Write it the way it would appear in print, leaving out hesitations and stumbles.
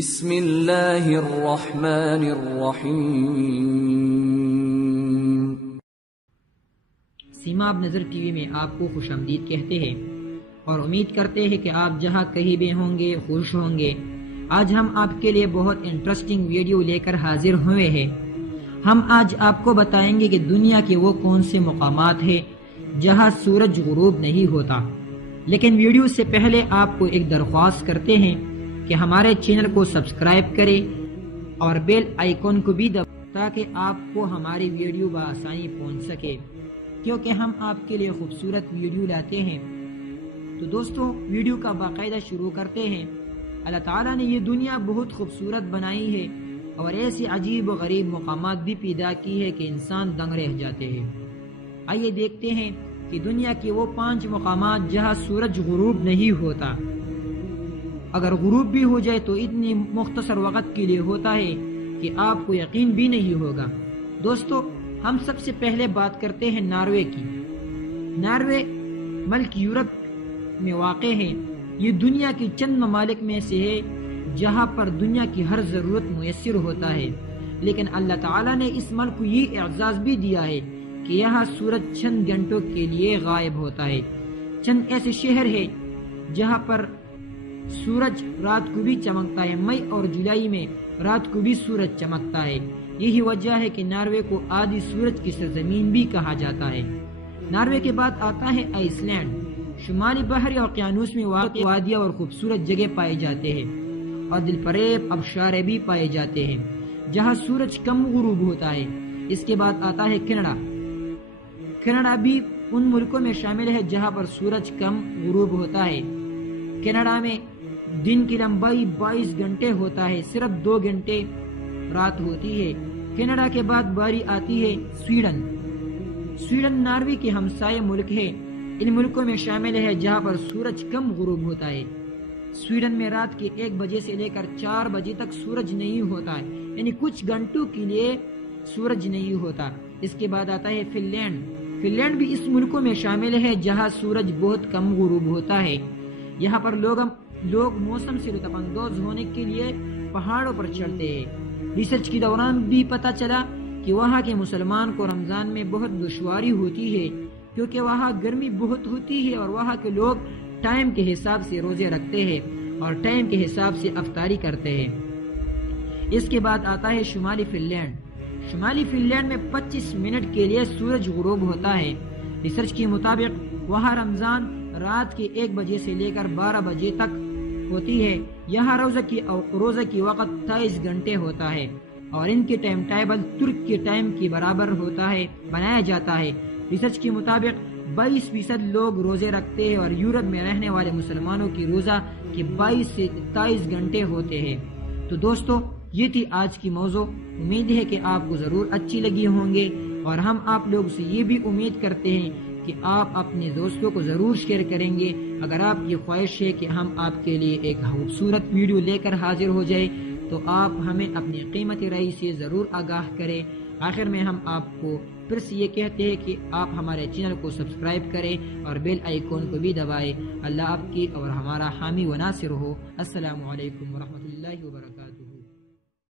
بسم اللہ الرحمن الرحیم۔ سیماب نظر ٹی وی میں آپ کو خوش آمدید کہتے ہیں اور امید کرتے ہیں کہ آپ جہاں کہیں بھی ہوں گے خوش ہوں گے۔ آج ہم آپ کے لیے بہت انٹرسٹنگ ویڈیو لے کر حاضر ہوئے ہیں۔ ہم آج آپ کو بتائیں گے کہ دنیا کے وہ کون سے مقامات ہیں جہاں سورج غروب نہیں ہوتا۔ لیکن ویڈیو سے پہلے آپ کو ایک درخواست کرتے ہیں کہ ہمارے چینل کو سبسکرائب کریں اور بیل آئیکن کو بھی دبائیں تاکہ آپ کو ہماری ویڈیو بآسانی پہنچ سکے، کیونکہ ہم آپ کے لیے خوبصورت ویڈیو لاتے ہیں۔ تو دوستو ویڈیو کا باقاعدہ شروع کرتے ہیں۔ اللہ تعالیٰ نے یہ دنیا بہت خوبصورت بنائی ہے اور ایسی عجیب و غریب مقامات بھی پیدا کی ہے کہ انسان دنگ رہ جاتے ہیں۔ آئیے دیکھتے ہیں کہ دنیا کے وہ 5 مقامات جہاں سورج غروب نہیں ہوتا۔ اگر غروب بھی ہو جائے تو اتنی مختصر وقت کے لیے ہوتا ہے کہ آپ کو یقین بھی نہیں ہوگا۔ دوستو ہم سب سے پہلے بات کرتے ہیں ناروے کی۔ ناروے ملک یورپ میں واقع ہے۔ یہ دنیا کی چند ممالک میں سے ہے جہاں پر دنیا کی ہر ضرورت میسر ہوتا ہے، لیکن اللہ تعالیٰ نے اس ملک کو یہ اعزاز بھی دیا ہے کہ یہاں سورج چند گھنٹوں کے لیے غائب ہوتا ہے۔ چند ایسے شہر ہیں جہاں پر سورج رات کو بھی چمکتا ہے۔ مئی اور جولائی میں رات کو بھی سورج چمکتا ہے۔ یہی وجہ ہے کہ ناروے کو آدھی سورج کی سرزمین بھی کہا جاتا ہے۔ ناروے کے بعد آتا ہے آئس لینڈ۔ شمالی بحر اوقیانوس میں واقع وادیاں اور خوبصورت جگہ پائے جاتے ہیں اور دل فریب آبشاریں بھی پائے جاتے ہیں جہاں سورج کم غروب ہوتا ہے۔ اس کے بعد آتا ہے کینیڈا۔ کینیڈا بھی ان ملکوں میں شامل ہے جہاں پر سورج کم غروب ہوتا ہے۔ کینیڈا میں دن کی لمبائی 22 گھنٹے ہوتا ہے، صرف 2 گھنٹے رات ہوتی ہے۔ کینیڈا کے بعد باری آتی ہے سویڈن۔ سویڈن ناروے کے ہمسائے ملک ہے۔ ان ملکوں میں شامل ہے جہاں پر سورج کم غروب ہوتا ہے۔ سویڈن میں رات کے 1 بجے سے لے کر 4 بجے تک سورج نہیں ہوتا ہے، یعنی کچھ گھنٹوں کے لیے سورج نہیں ہوتا۔ اس کے بعد آتا ہے فن لینڈ۔ فن لینڈ بھی اس ملکوں میں شامل ہے جہاں سورج بہت کم غروب ہوتا ہے۔ یہاں پر لوگ موسم سے لطف اندوز ہونے کے لیے پہاڑوں پر چڑھتے ہیں۔ ریسرچ کے دوران بھی پتہ چلا کہ وہاں کے مسلمان کو رمضان میں بہت دشواری ہوتی ہے کیونکہ وہاں گرمی بہت ہوتی ہے اور وہاں کے لوگ ٹائم کے حساب سے روزے رکھتے ہیں اور ٹائم کے حساب سے افطاری کرتے ہیں۔ اس کے بعد آتا ہے شمالی فن لینڈ۔ شمالی فن لینڈ میں 25 منٹ کے لیے سورج غروب ہوتا ہے۔ ریسرچ کے مطابق وہاں رمضان رات کے 1 بجے سے لے کر 12 بجے تک ہوتی ہے۔ یہاں روزہ کی وقت 23 گھنٹے ہوتا ہے اور ان کے ٹائم ٹیبل ترک کے ٹائم کے برابر ہوتا ہے بنایا جاتا ہے۔ ریسرچ کے مطابق 22% لوگ روزے رکھتے ہیں اور یورپ میں رہنے والے مسلمانوں کی روزہ کے 22 سے 23 گھنٹے ہوتے ہیں۔ تو دوستو یہ تھی آج کی موضوع۔ امید ہے کہ آپ کو ضرور اچھی لگی ہوں گے اور ہم آپ لوگ سے یہ بھی امید کرتے ہیں کہ آپ اپنے دوستوں کو ضرور شیئر کریں گے۔ اگر آپ کی خواہش ہے کہ ہم آپ کے لیے ایک خوبصورت ویڈیو لے کر حاضر ہو جائے تو آپ ہمیں اپنی قیمتی رائے سے ضرور آگاہ کریں۔ آخر میں ہم آپ کو پھر سے یہ کہتے ہیں کہ آپ ہمارے چینل کو سبسکرائب کریں اور بیل آئیکن کو بھی دبائیں۔ اللہ آپ کی اور ہمارا حامی و ناصر ہو۔ السلام علیکم ورحمۃ اللہ وبرکاتہ۔